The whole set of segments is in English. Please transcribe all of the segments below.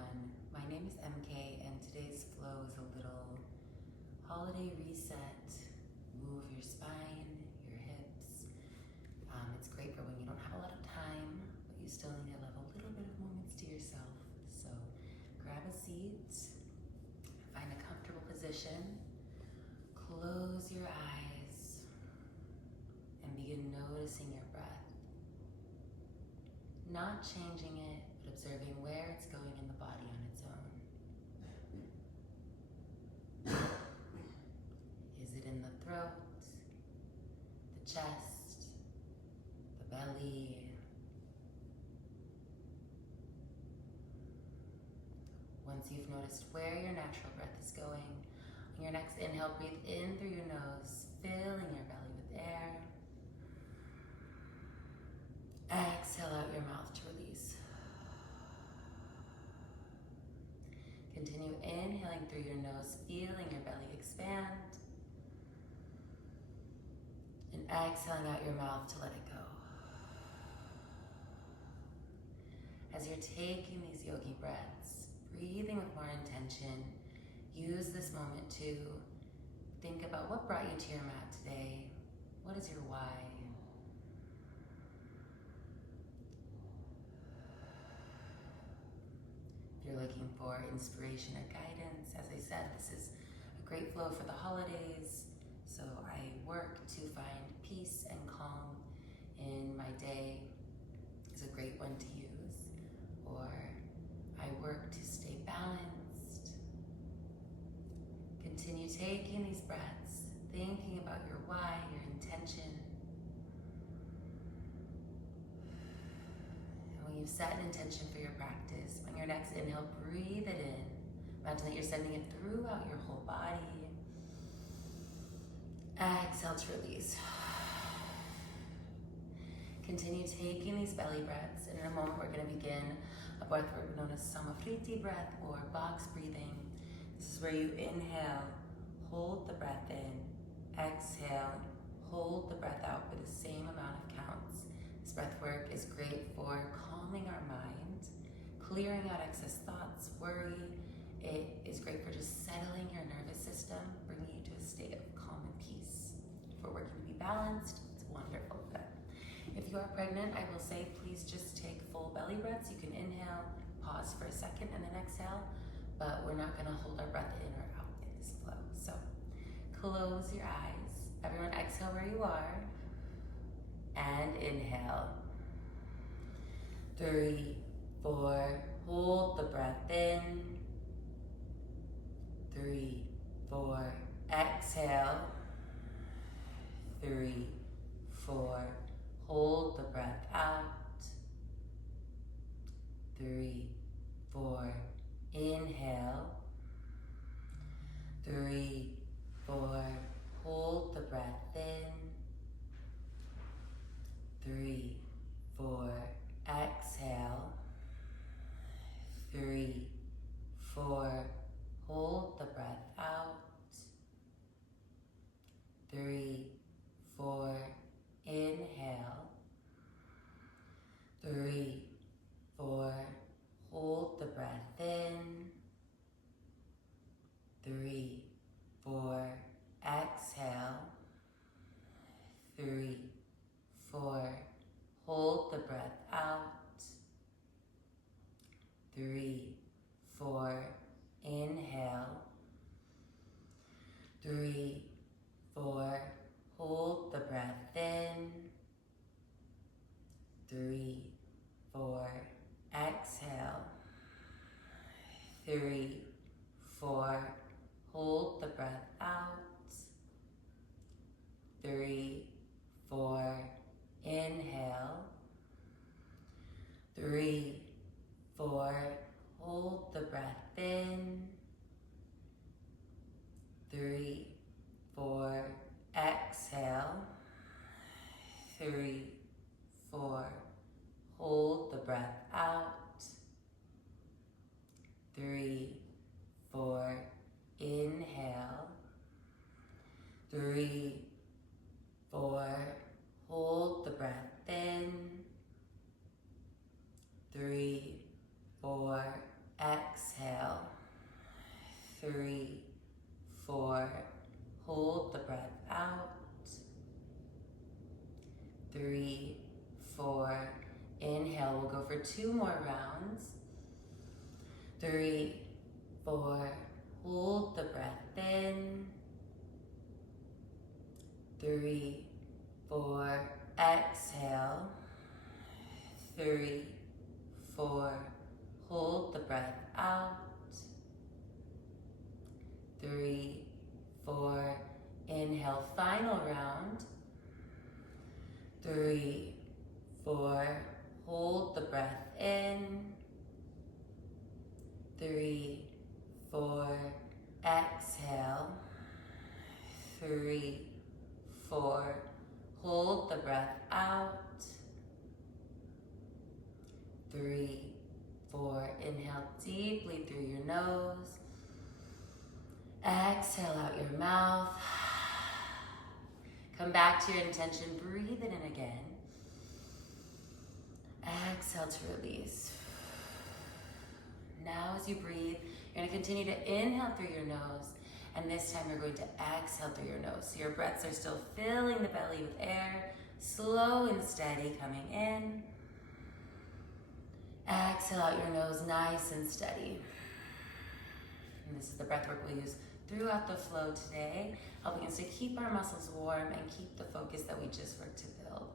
everyone. My name is MK and today's flow is a little holiday reset. Move your spine, your hips. It's great for when you don't have a lot of time, but you still need to have a little bit of moments to yourself. So grab a seat, find a comfortable position, close your eyes, and begin noticing your breath. Not changing it, but observing where it's going in the body on its own. Is it in the throat, the chest, the belly? Once you've noticed where your natural breath is going, on your next inhale, breathe in through your nose, filling your belly with air. Exhale out your mouth to release. Continue inhaling through your nose, feeling your belly expand. And exhaling out your mouth to let it go. As you're taking these yogi breaths, breathing with more intention, use this moment to think about what brought you to your mat today. What is your why? If you're looking for inspiration or guidance, as I said, this is a great flow for the holidays. So I work to find peace and calm in my day is a great one to use. Or I work to stay balanced. Continue taking these breaths, thinking about your why, your intention. When you've set an intention for your practice, on your next inhale, breathe it in. Imagine that you're sending it throughout your whole body. Exhale to release. Continue taking these belly breaths, and in a moment we're going to begin a breath work known as samafriti breath or box breathing. This is where you inhale, hold the breath in, exhale, hold the breath out for the same amount of counts. This breath work is great for calming our mind, clearing out excess thoughts, worry. It is great for just settling your nervous system, bringing you to a state of calm and peace. If we're working to be balanced, it's wonderful for that. If you are pregnant, I will say please just take full belly breaths. You can inhale, pause for a second, and then exhale, but we're not gonna hold our breath in or out in this flow. So close your eyes. Everyone exhale where you are. And inhale. 3, 4, hold the breath in. 3, 4, exhale. 3, 4, hold the breath out. 3, 4, inhale. 3, 4, hold the breath in. 3, 4, exhale. 3, 4, hold the breath out. 3, 4, inhale. 3, 4, hold the breath in. 3, 4, exhale. 3, 4, hold the breath out. 3, 4, inhale. 3, 4, hold the breath in. 3, 4, exhale. 3, 4, hold the breath out. 3, 4, inhale. 3, 4, hold the breath in. 3, 4, exhale. 3, 4, hold the breath out. 3, 4, inhale. 3, 4, hold the breath in. 3, 4, Exhale. 3, 4. Hold the breath out. 3, 4. Inhale. We'll go for 2 more rounds. 3, 4. Hold the breath in. 3, 4. Exhale. 3, 4. Hold the breath out. 3, 4. Inhale, final round. 3, 4. Hold the breath in. 3, 4. Exhale. 3, 4. Hold the breath out. 3, 4. Inhale deeply through your nose. Exhale out your mouth. Come back to your intention. Breathe it in again. Exhale to release. Now as you breathe, you're going to continue to inhale through your nose. And this time you're going to exhale through your nose. So your breaths are still filling the belly with air. Slow and steady coming in. Exhale out your nose, nice and steady. And this is the breath work we'll use throughout the flow today, helping us to keep our muscles warm and keep the focus that we just worked to build.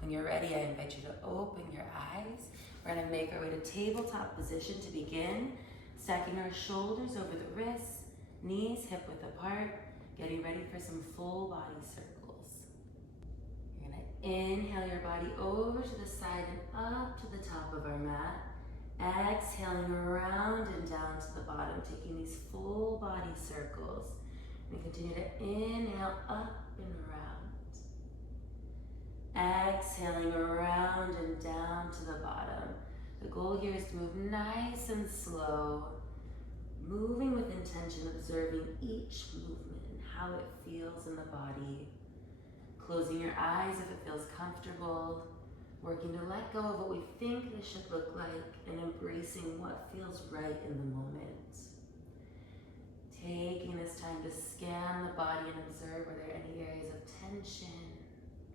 When you're ready, I invite you to open your eyes. We're going to make our way to tabletop position to begin, stacking our shoulders over the wrists, knees hip width apart, getting ready for some full body circles. You're going to inhale your body over to the side and up to the top of our mat. Exhaling around and down to the bottom, taking these full body circles. And continue to inhale up and around. Exhaling around and down to the bottom. The goal here is to move nice and slow, moving with intention, observing each movement and how it feels in the body. Closing your eyes if it feels comfortable. Working to let go of what we think this should look like and embracing what feels right in the moment. Taking this time to scan the body and observe were there any areas of tension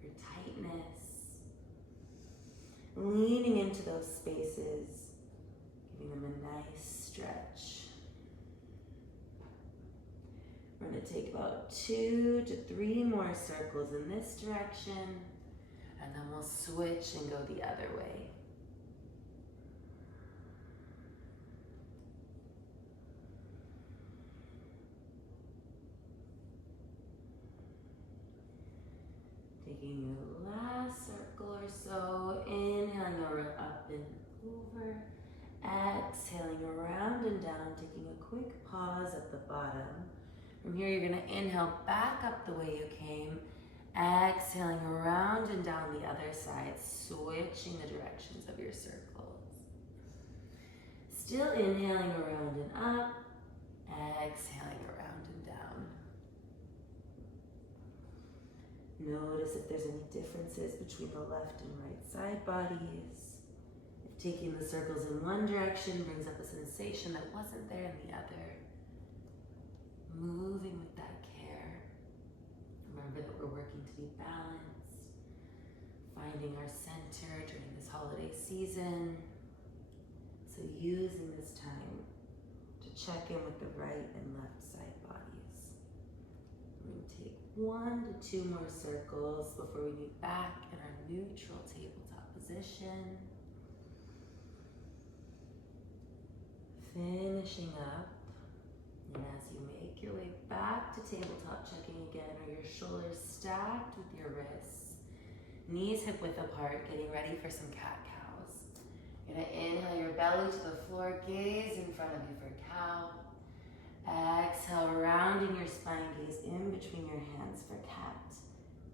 or tightness. Leaning into those spaces, giving them a nice stretch. We're going to take about 2 to 3 more circles in this direction. And then we'll switch and go the other way. Taking your last circle or so, inhaling up and over, exhaling around and down, taking a quick pause at the bottom. From here, you're going to inhale back up the way you came. Exhaling around and down the other side, switching the directions of your circles. Still inhaling around and up, exhaling around and down. Notice if there's any differences between the left and right side bodies. If taking the circles in one direction brings up a sensation that wasn't there in the other. Moving with that care. Remember that we're working to be balanced, finding our center during this holiday season. So using this time to check in with the right and left side bodies. We're going to take 1 to 2 more circles before we meet back in our neutral tabletop position. Finishing up. And as you make your way back to tabletop, checking again, are your shoulders stacked with your wrists, knees hip width apart, getting ready for some cat-cows. You're gonna inhale your belly to the floor, gaze in front of you for cow. Exhale, rounding your spine, gaze in between your hands for cat.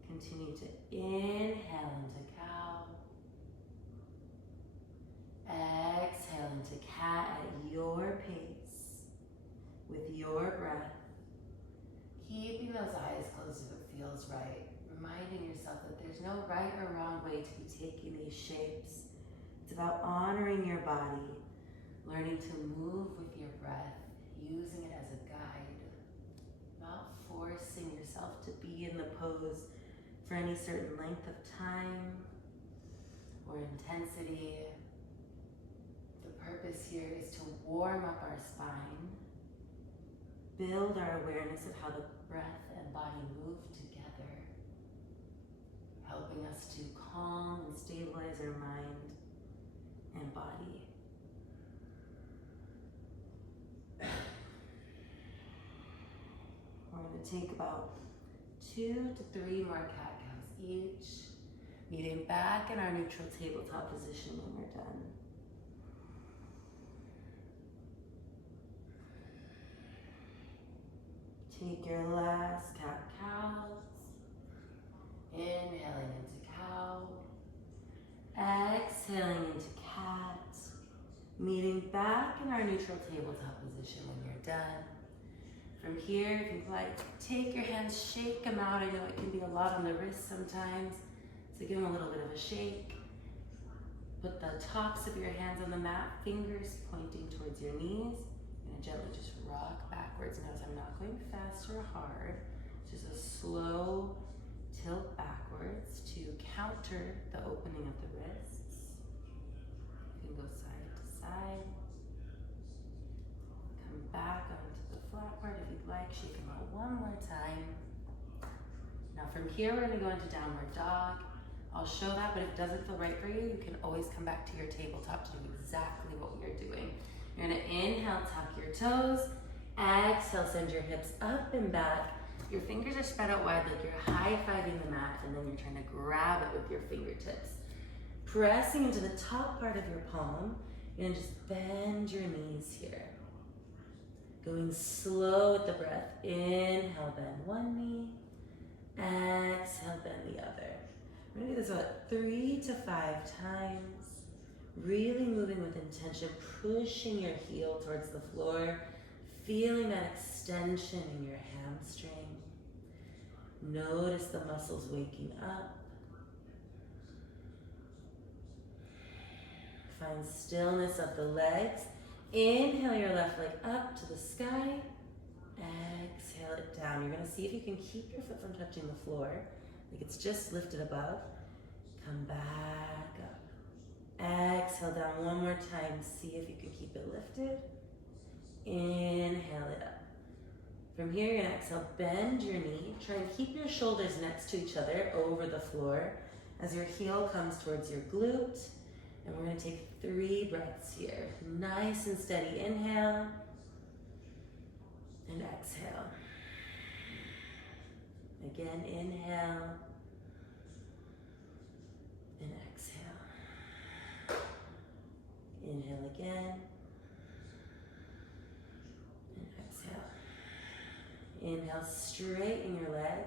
Continue to inhale into cow. Exhale into cat at your pace. With your breath, keeping those eyes closed if it feels right, reminding yourself that there's no right or wrong way to be taking these shapes. It's about honoring your body, Learning to move with your breath, using it as a guide, not forcing yourself to be in the pose for any certain length of time or intensity. The purpose here is to warm up our spine, build our awareness of how the breath and body move together, helping us to calm and stabilize our mind and body. We're going to take about 2 to 3 more cat-cows each, meeting back in our neutral tabletop position when we're done. Take your last cat-cows, inhaling into cow, exhaling into cat, meeting back in our neutral tabletop position when you're done. From here, if you'd like, take your hands, shake them out. I know it can be a lot on the wrist sometimes, so give them a little bit of a shake. Put the tops of your hands on the mat, fingers pointing towards your knees. You're gonna gently just rock backwards. Notice I'm not going fast or hard, just a slow tilt backwards to counter the opening of the wrists. You can go side to side. Come back onto the flat part if you'd like. Shake them out one more time. Now from here, we're gonna go into downward dog. I'll show that, but if it doesn't feel right for you, you can always come back to your tabletop to do exactly what we are doing. You're gonna inhale, tuck your toes. Exhale, send your hips up and back. Your fingers are spread out wide like you're high-fiving the mat, and then you're trying to grab it with your fingertips. Pressing into the top part of your palm, you're gonna just bend your knees here. Going slow with the breath. Inhale, bend one knee. Exhale, bend the other. We're gonna do this about 3 to 5 times. Really moving with intention, pushing your heel towards the floor, feeling that extension in your hamstring. Notice the muscles waking up. Find stillness of the legs. Inhale your left leg up to the sky. Exhale it down. You're gonna see if you can keep your foot from touching the floor, like it's just lifted above. Come back up. Exhale down one more time. See if you can keep it lifted. Inhale it up. From here, you're gonna exhale, bend your knee. Try and keep your shoulders next to each other over the floor as your heel comes towards your glute. And we're gonna take 3 breaths here. Nice and steady. Inhale and exhale. Again, inhale and exhale. Inhale again and exhale. Inhale, straighten your leg.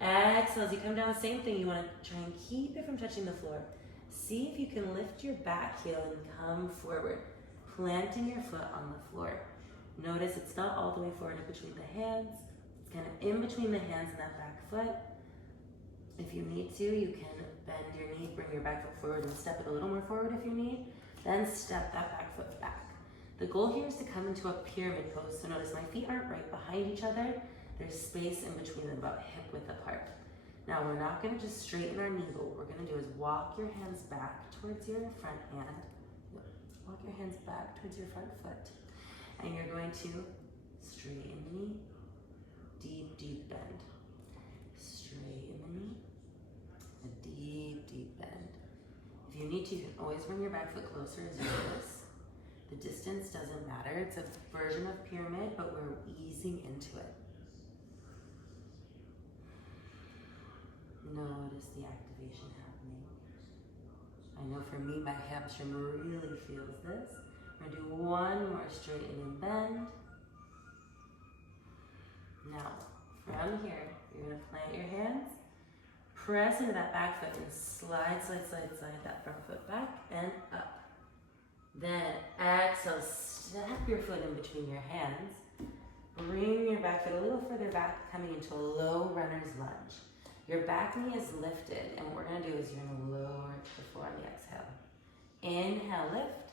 Exhale, as you come down, same thing. You want to try and keep it from touching the floor. See if you can lift your back heel and come forward, planting your foot on the floor. Notice it's not all the way forward in between the hands. It's kind of in between the hands and that back foot. If you need to, you can bend your knee, bring your back foot forward and step it a little more forward if you need. Then step that back foot back. The goal here is to come into a pyramid pose. So notice my feet aren't right behind each other. There's space in between them, about hip width apart. Now we're not gonna just straighten our knee, but what we're gonna do is walk your hands back towards your front hand. Walk your hands back towards your front foot. And you're going to straighten the knee, deep, deep bend. Straighten the knee, a deep, deep bend. If you need to, you can always bring your back foot closer as you do this. The distance doesn't matter. It's a version of pyramid, but we're easing into it. Notice the activation happening. I know for me, my hamstring really feels this. We're gonna do one more straighten and bend. Now, from here, you're gonna plant your hands, press into that back foot and slide, slide, slide, slide that front foot back and up. Then exhale, step your foot in between your hands. Bring your back foot a little further back, coming into a low runner's lunge. Your back knee is lifted, and what we're gonna do is you're gonna lower it to the floor on the exhale. Inhale, lift.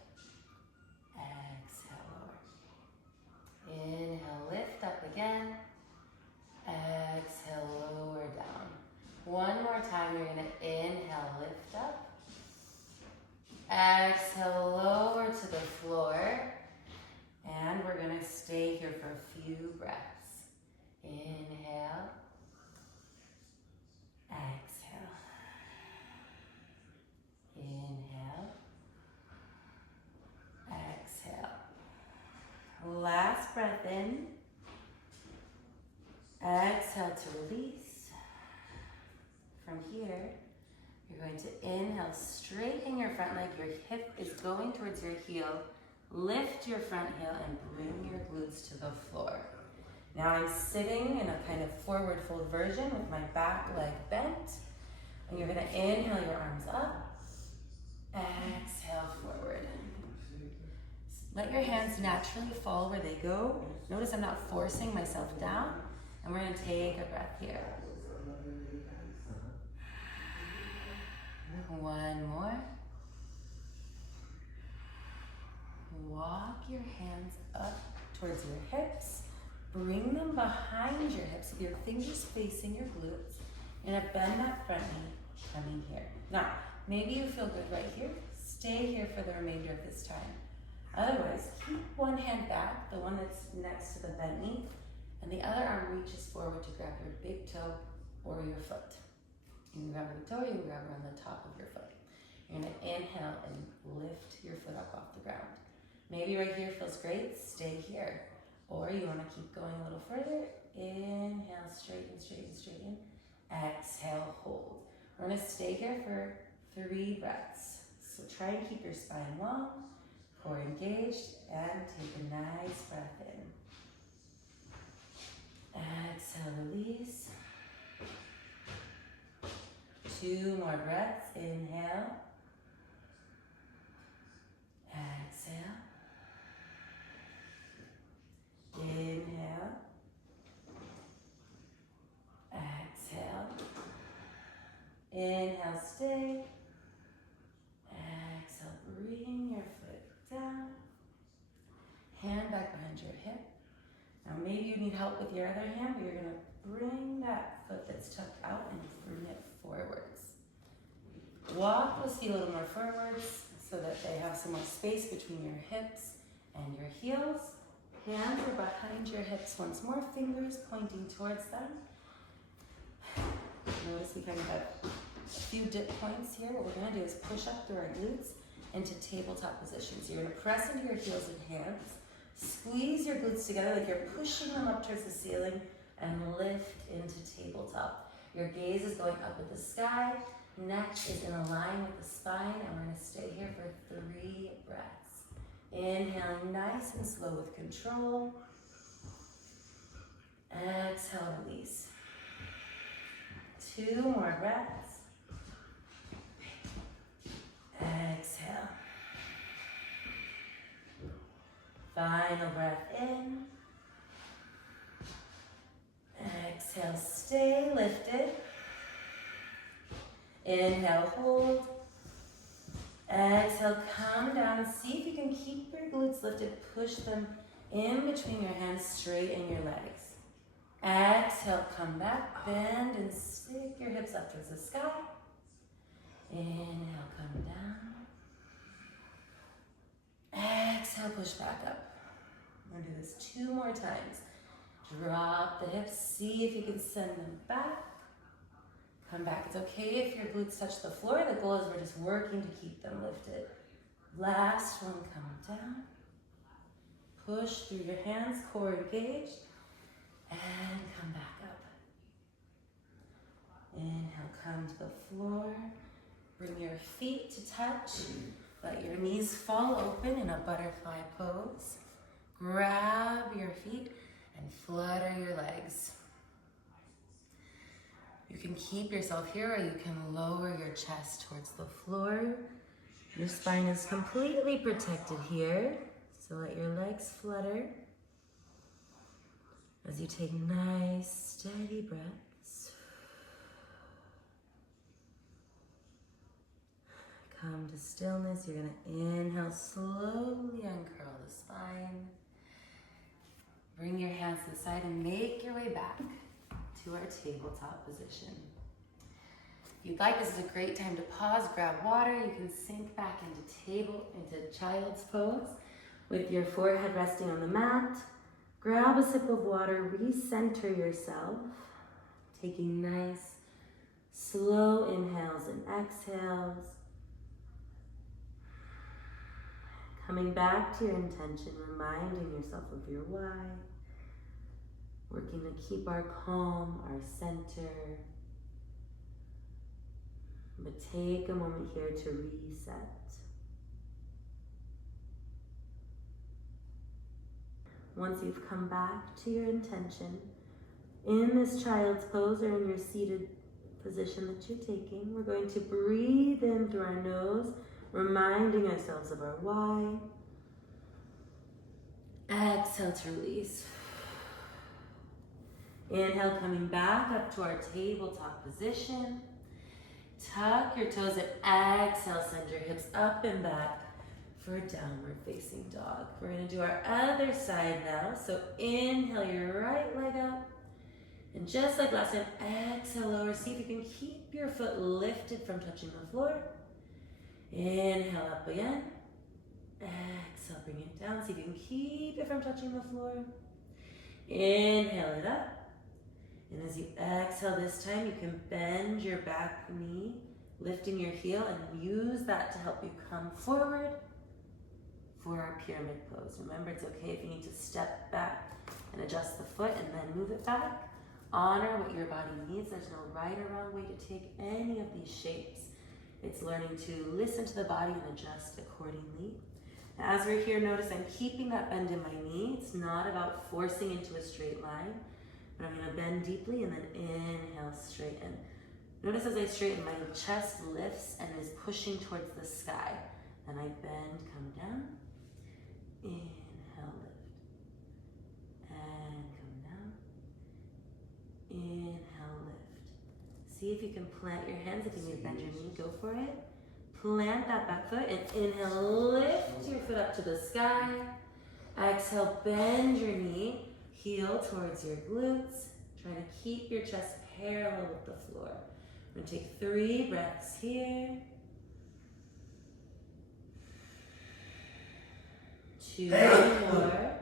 Last breath in. Exhale to release. From here, you're going to inhale, straighten your front leg. Your hip is going towards your heel. Lift your front heel and bring your glutes to the floor. Now I'm sitting in a kind of forward fold version with my back leg bent. And you're going to inhale your arms up. Exhale forward. Let your hands naturally fall where they go. Notice I'm not forcing myself down. And we're going to take a breath here. One more. Walk your hands up towards your hips. Bring them behind your hips with your fingers facing your glutes. You're gonna bend that front knee, coming here. Now, maybe you feel good right here. Stay here for the remainder of this time. Otherwise, keep one hand back, the one that's next to the bent knee, and the other arm reaches forward to grab your big toe or your foot. You can grab her the toe, you can grab her on the top of your foot. You're gonna inhale and lift your foot up off the ground. Maybe right here feels great, stay here. Or you wanna keep going a little further. Inhale, straighten, straighten, straighten. Exhale, hold. We're gonna stay here for 3 breaths. So try and keep your spine long, core engaged, and take a nice breath in. Exhale, release. 2 more breaths. Inhale. Exhale. Inhale. Exhale. Inhale, stay. Exhale, bring your foot down. Hand back behind your hip. Now maybe you need help with your other hand, but you're going to bring that foot that's tucked out and bring it forwards. Walk those feet a little more forwards so that they have some more space between your hips and your heels. Hands are behind your hips once more, fingers pointing towards them. Notice we kind of have a few dip points here. What we're going to do is push up through our glutes into tabletop position. So you're going to press into your heels and hands. Squeeze your glutes together like you're pushing them up towards the ceiling and lift into tabletop. Your gaze is going up at the sky. Neck is in a line with the spine, and we're going to stay here for 3 breaths. Inhaling nice and slow with control. Exhale, release. 2 more breaths. Exhale. Final breath in. Exhale, stay lifted. Inhale, hold. Exhale, come down. See if you can keep your glutes lifted. Push them in between your hands, straighten your legs. Exhale, come back, bend and stick your hips up towards the sky. Inhale, come down. Exhale, push back up. We're gonna do this 2 more times. Drop the hips, see if you can send them back. Come back. It's okay if your glutes touch the floor. The goal is we're just working to keep them lifted. Last one, come down. Push through your hands, core engaged. And come back up. Inhale, come to the floor. Bring your feet to touch. Let your knees fall open in a butterfly pose. Grab your feet and flutter your legs. You can keep yourself here, or you can lower your chest towards the floor. Your spine is completely protected here, so let your legs flutter as you take nice, steady breaths. Come to stillness. You're going to inhale, slowly uncurl the spine. Bring your hands to the side and make your way back to our tabletop position. If you'd like, this is a great time to pause, grab water. You can sink back into child's pose with your forehead resting on the mat. Grab a sip of water, recenter yourself, taking nice, slow inhales and exhales. Coming back to your intention, reminding yourself of your why. Working to keep our calm, our center. But take a moment here to reset. Once you've come back to your intention, in this child's pose or in your seated position that you're taking, we're going to breathe in through our nose, reminding ourselves of our why. Exhale to release. Inhale, coming back up to our tabletop position. Tuck your toes and exhale, send your hips up and back for a downward facing dog. We're gonna do our other side now. So inhale your right leg up. And just like last time, exhale, lower. See if you can keep your foot lifted from touching the floor. Inhale up again. Exhale, bring it down. See if you can keep it from touching the floor. Inhale it up. And as you exhale this time, you can bend your back knee, lifting your heel, and use that to help you come forward for our pyramid pose. Remember, it's okay if you need to step back and adjust the foot and then move it back. Honor what your body needs. There's no right or wrong way to take any of these shapes. It's learning to listen to the body and adjust accordingly. As we're here, notice I'm keeping that bend in my knee. It's not about forcing into a straight line, but I'm gonna bend deeply and then inhale, straighten. Notice as I straighten, my chest lifts and is pushing towards the sky. Then I bend, come down, inhale, lift, and come down, inhale, lift. See if you can plant your hands. If you need to bend your knee, go for it. Plant that back foot and inhale, lift your foot up to the sky. Exhale, bend your knee, heel towards your glutes. Try to keep your chest parallel with the floor. We're gonna take 3 breaths here. 2 more.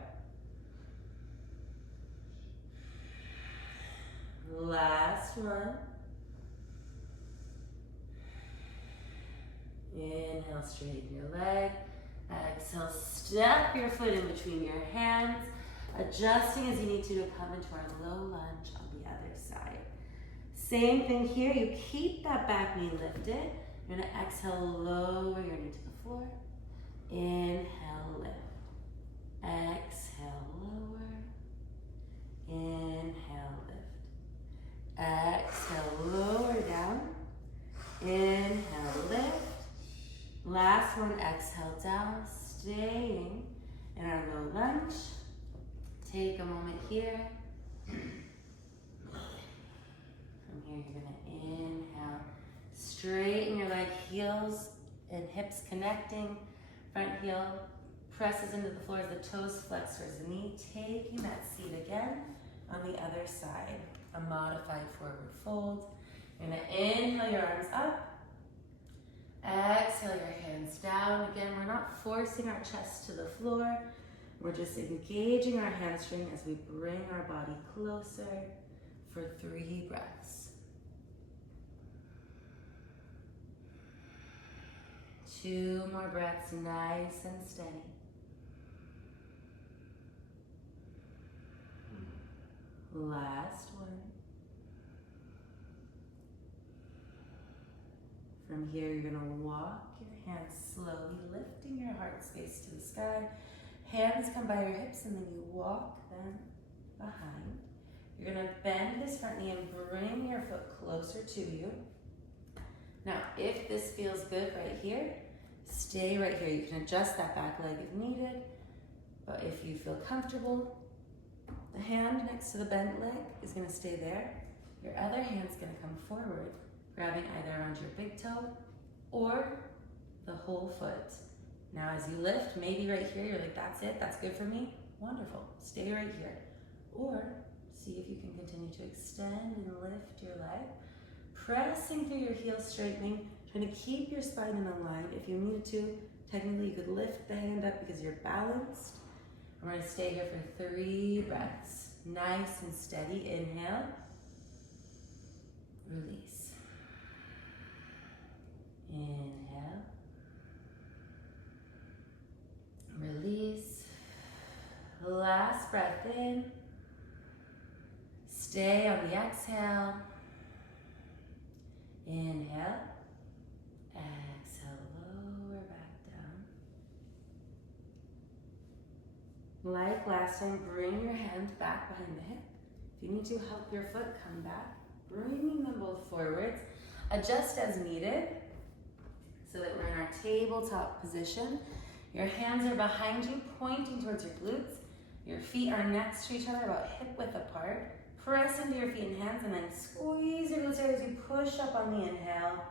Last one. Inhale, straighten your leg. Exhale, step your foot in between your hands, adjusting as you need to come into our low lunge on the other side. Same thing here, you keep that back knee lifted. You're gonna exhale, lower your knee to the floor. Inhale, lift. Exhale, lower. Inhale, lift. Exhale, lower down. Inhale, lift. Last one, exhale down, staying in our low lunge. Take a moment here. From here, you're gonna inhale. Straighten your leg, heels and hips connecting. Front heel presses into the floor as the toes flex towards the knee. Taking that seat again on the other side. A modified forward fold. You're gonna inhale your arms up. Exhale your hands down. Again, we're not forcing our chest to the floor. We're just engaging our hamstring as we bring our body closer for 3 breaths. 2 more breaths, nice and steady. Last one. From here, you're gonna walk your hands slowly, lifting your heart space to the sky. Hands come by your hips and then you walk them behind. You're gonna bend this front knee and bring your foot closer to you. Now, if this feels good right here, stay right here. You can adjust that back leg if needed, but if you feel comfortable, the hand next to the bent leg is gonna stay there. Your other hand's gonna come forward, grabbing either around your big toe or the whole foot. Now as you lift, maybe right here, you're like, that's it, that's good for me. Wonderful, stay right here. Or see if you can continue to extend and lift your leg. Pressing through your heels, straightening, trying to keep your spine in a line. If you needed to, technically you could lift the hand up because you're balanced. We're gonna stay here for 3 breaths. Nice and steady, inhale. Release. Inhale. Release. Last breath in. Stay on the exhale. Inhale. Exhale, lower back down. Like last time, bring your hand back behind the hip. If you need to help your foot come back, bringing them both forwards. Adjust as needed so that we're in our tabletop position. Your hands are behind you, pointing towards your glutes. Your feet are next to each other, about hip width apart. Press into your feet and hands, and then squeeze your glutes as you push up on the inhale.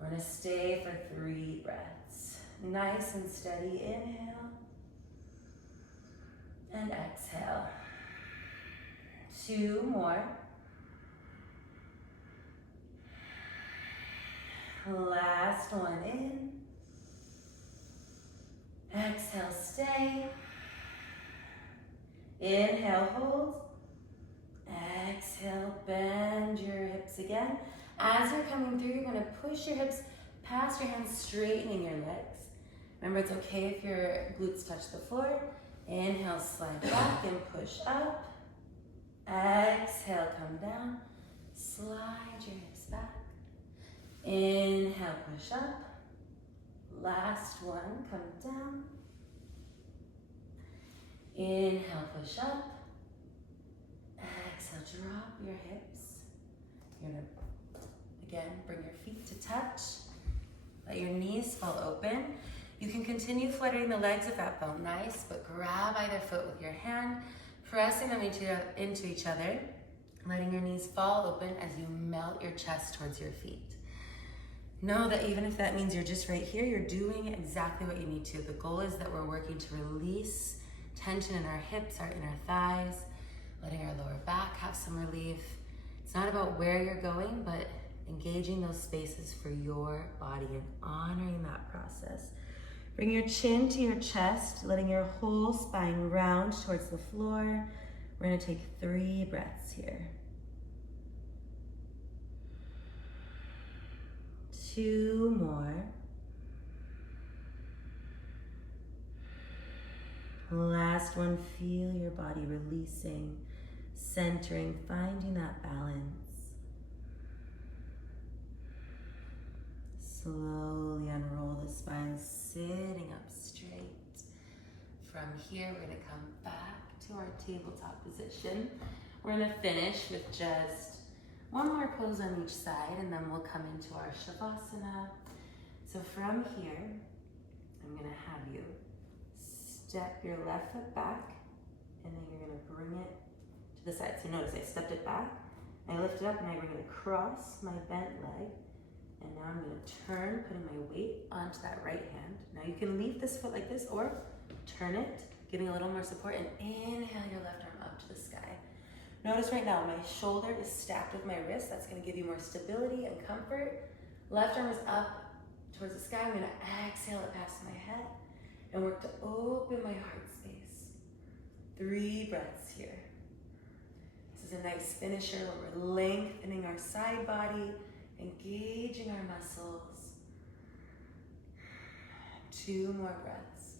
We're gonna stay for 3 breaths. Nice and steady, inhale. And exhale. 2 more. Last one in. Exhale, stay. Inhale, hold. Exhale, bend your hips again. As you're coming through, you're gonna push your hips past your hands, straightening your legs. Remember, it's okay if your glutes touch the floor. Inhale, slide back and push up. Exhale, come down. Slide your hips back. Inhale, push up. Last one, come down. Inhale, push up. Exhale, drop your hips. You're gonna, again, bring your feet to touch. Let your knees fall open. You can continue fluttering the legs if that felt nice, but grab either foot with your hand, pressing them into each other, letting your knees fall open as you melt your chest towards your feet. Know that even if that means you're just right here, you're doing exactly what you need to. The goal is that we're working to release tension in our hips, our inner thighs, letting our lower back have some relief. It's not about where you're going, but engaging those spaces for your body and honoring that process. Bring your chin to your chest, letting your whole spine round towards the floor. We're gonna take 3 breaths here. 2 more. Last one, feel your body releasing, centering, finding that balance. Slowly unroll the spine, sitting up straight. From here, we're gonna come back to our tabletop position. We're gonna finish with just 1 more pose on each side, and then we'll come into our shavasana. So from here, I'm gonna have you step your left foot back, and then you're gonna bring it to the side. So notice I stepped it back, I lift it up, and I bring it across my bent leg. And now I'm gonna turn, putting my weight onto that right hand. Now you can leave this foot like this, or turn it, giving a little more support, and inhale your left arm up to the sky. Notice right now, my shoulder is stacked with my wrist. That's gonna give you more stability and comfort. Left arm is up towards the sky. I'm gonna exhale it past my head and work to open my heart space. 3 breaths here. This is a nice finisher where we're lengthening our side body, engaging our muscles. 2 more breaths.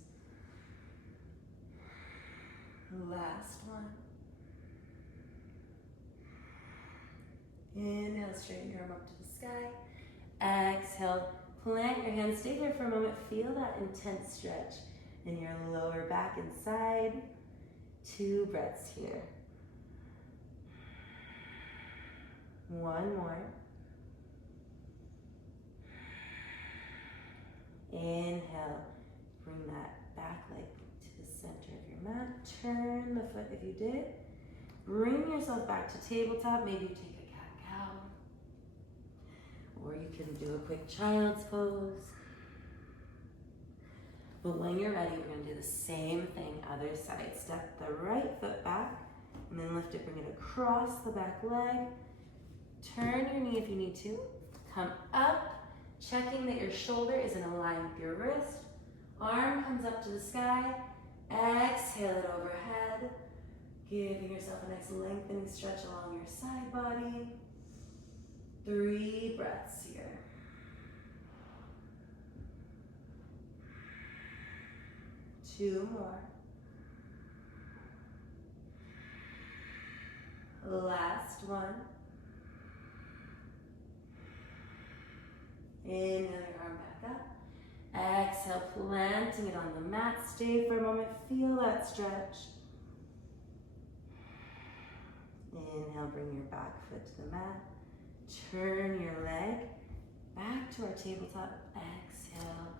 Last one. Inhale, straighten your arm up to the sky. Exhale, plant your hands. Stay there for a moment. Feel that intense stretch in your lower back and side. 2 breaths here. 1 more. Inhale, bring that back leg to the center of your mat. Turn the foot if you did. Bring yourself back to tabletop. Maybe you take a cat-cow. Or you can do a quick child's pose. But when you're ready, we're gonna do the same thing, other side. Step the right foot back, and then lift it, bring it across the back leg. Turn your knee if you need to. Come up, checking that your shoulder is in a line with your wrist. Arm comes up to the sky. Exhale it overhead. Giving yourself a nice lengthening stretch along your side body. 3 breaths here. 2 more. Last one. Inhale your arm back up. Exhale, planting it on the mat. Stay for a moment, feel that stretch. Inhale, bring your back foot to the mat. Turn your leg back to our tabletop. Exhale,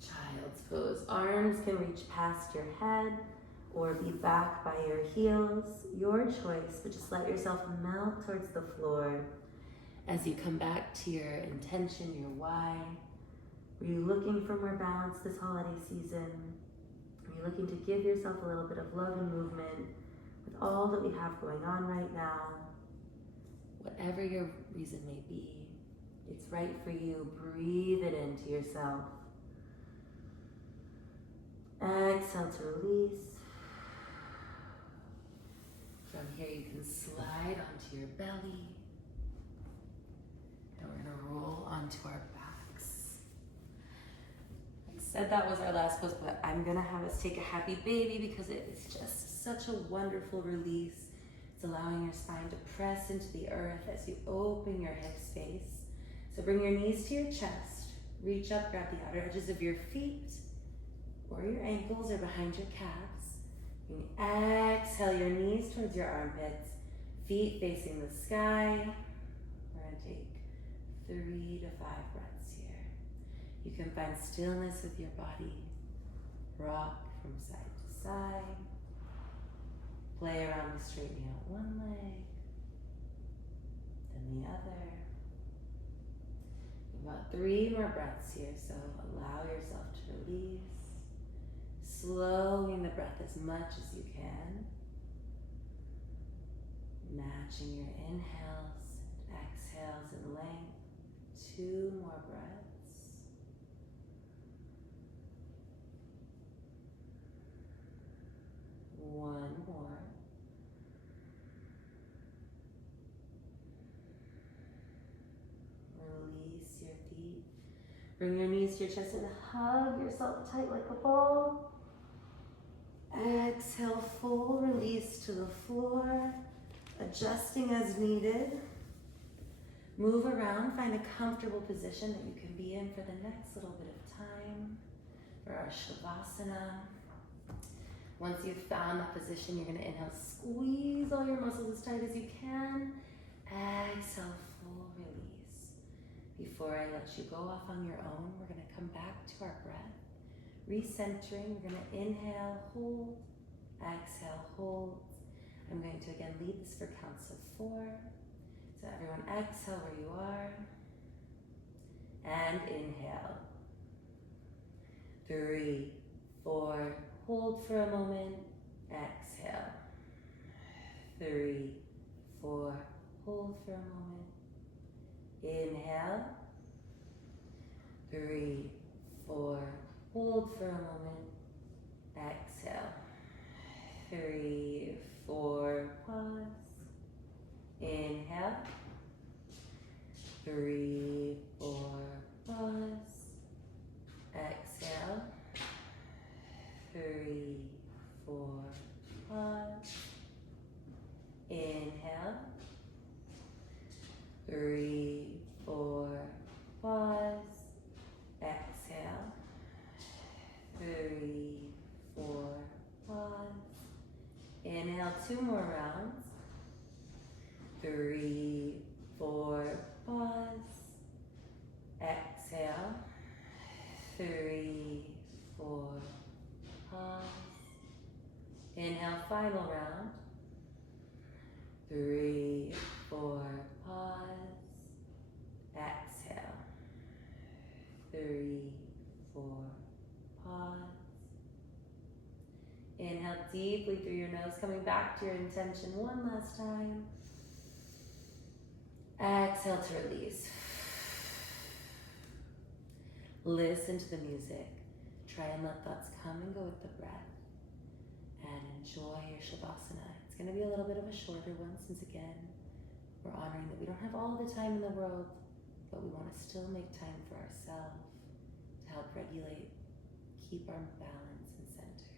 child's pose. Arms can reach past your head or be back by your heels. Your choice, but just let yourself melt towards the floor as you come back to your intention, your why. Were you looking for more balance this holiday season? Are you looking to give yourself a little bit of love and movement with all that we have going on right now? Whatever your reason may be, it's right for you. Breathe it into yourself. Exhale to release. From here you can slide onto your belly. And we're gonna roll onto our backs. I said that was our last pose, but I'm gonna have us take a happy baby because it is just such a wonderful release. It's allowing your spine to press into the earth as you open your hip space. So bring your knees to your chest. Reach up, grab the outer edges of your feet or your ankles or behind your calves. And exhale your knees towards your armpits, feet facing the sky. We're gonna take 3 to 5 breaths here. You can find stillness with your body. Rock from side to side. Play around with straightening out one leg, then the other. About 3 more breaths here, so allow yourself to release. Slowing the breath as much as you can. Matching your inhales and exhales in length. 2 more breaths. One more. Release your feet. Bring your knees to your chest and hug yourself tight like a ball. Exhale, full release to the floor, adjusting as needed. Move around, find a comfortable position that you can be in for the next little bit of time for our shavasana. Once you've found that position, you're going to inhale, squeeze all your muscles as tight as you can. Exhale, full release. Before I let you go off on your own, we're going to come back to our breath. Recentering, we're going to inhale, hold, exhale, hold. I'm going to again lead this for counts of 4. So everyone exhale where you are. And inhale. 3, 4, hold for a moment, exhale. 3, 4, hold for a moment. Inhale. 3, 4, hold for a moment, exhale. 3, 4, pause. Inhale. 3, 4, pause. Exhale. 3, 4, pause. Inhale. 3, 4, pause. Exhale. 3, 4, pause. Inhale 2 more rounds. 3, 4, pause. Exhale. 3, 4, pause. Inhale, final round. 3, 4, pause. Exhale. 3, 4, pause. Inhale deeply through your nose, coming back to your intention one last time. Exhale to release. Listen to the music. Try and let thoughts come and go with the breath. And enjoy your shavasana. It's going to be a little bit of a shorter one since, again, we're honoring that we don't have all the time in the world, but we want to still make time for ourselves to help regulate, keep our balance and center.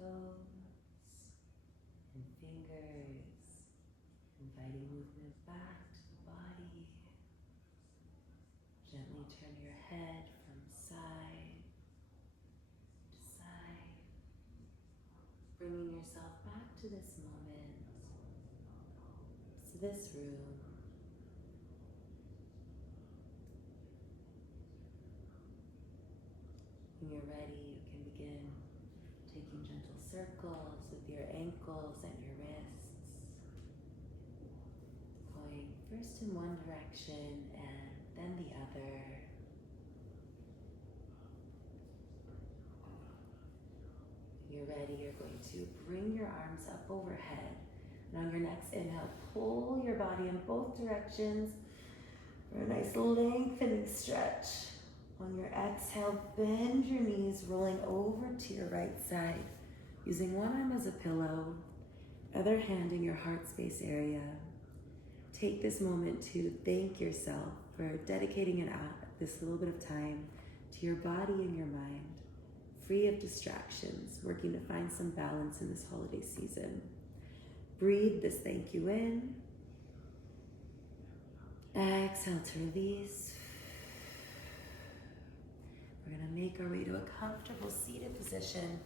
toes and fingers, inviting movement back to the body. Gently turn your head from side to side, bringing yourself back to this moment, to this room. When you're ready, you can begin taking gentle circles with your ankles and your wrists, going first in one direction and then the other. When you're ready, you're going to bring your arms up overhead. And on your next inhale, pull your body in both directions for a nice lengthening stretch. On your exhale, bend your knees, rolling over to your right side, using one arm as a pillow, other hand in your heart space area. Take this moment to thank yourself for dedicating this little bit of time to your body and your mind, free of distractions, working to find some balance in this holiday season. Breathe this thank you in. Exhale to release. We're going to make our way to a comfortable seated position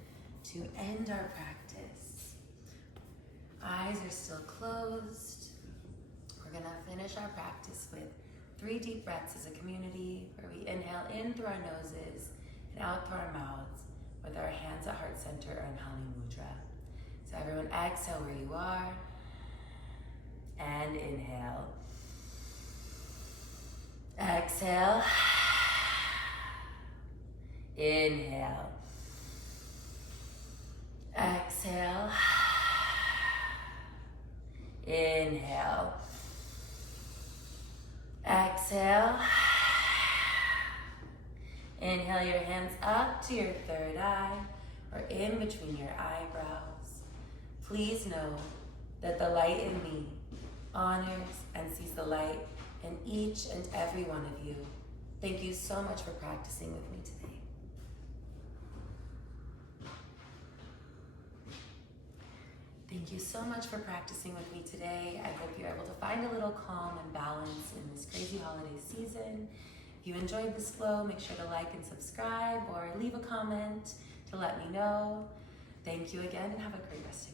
to end our practice. Eyes are still closed. We're going to finish our practice with 3 deep breaths as a community, where we inhale in through our noses and out through our mouths with our hands at heart center or in Hali Mudra. So everyone exhale where you are and inhale. Exhale. Inhale. Exhale. Inhale. Exhale. Inhale your hands up to your third eye or in between your eyebrows. Please know that the light in me honors and sees the light in each and every one of you. Thank you so much for practicing with me today. Thank you so much for practicing with me today. I hope you're able to find a little calm and balance in this crazy holiday season. If you enjoyed this flow, make sure to like and subscribe or leave a comment to let me know. Thank you again and have a great rest of your day.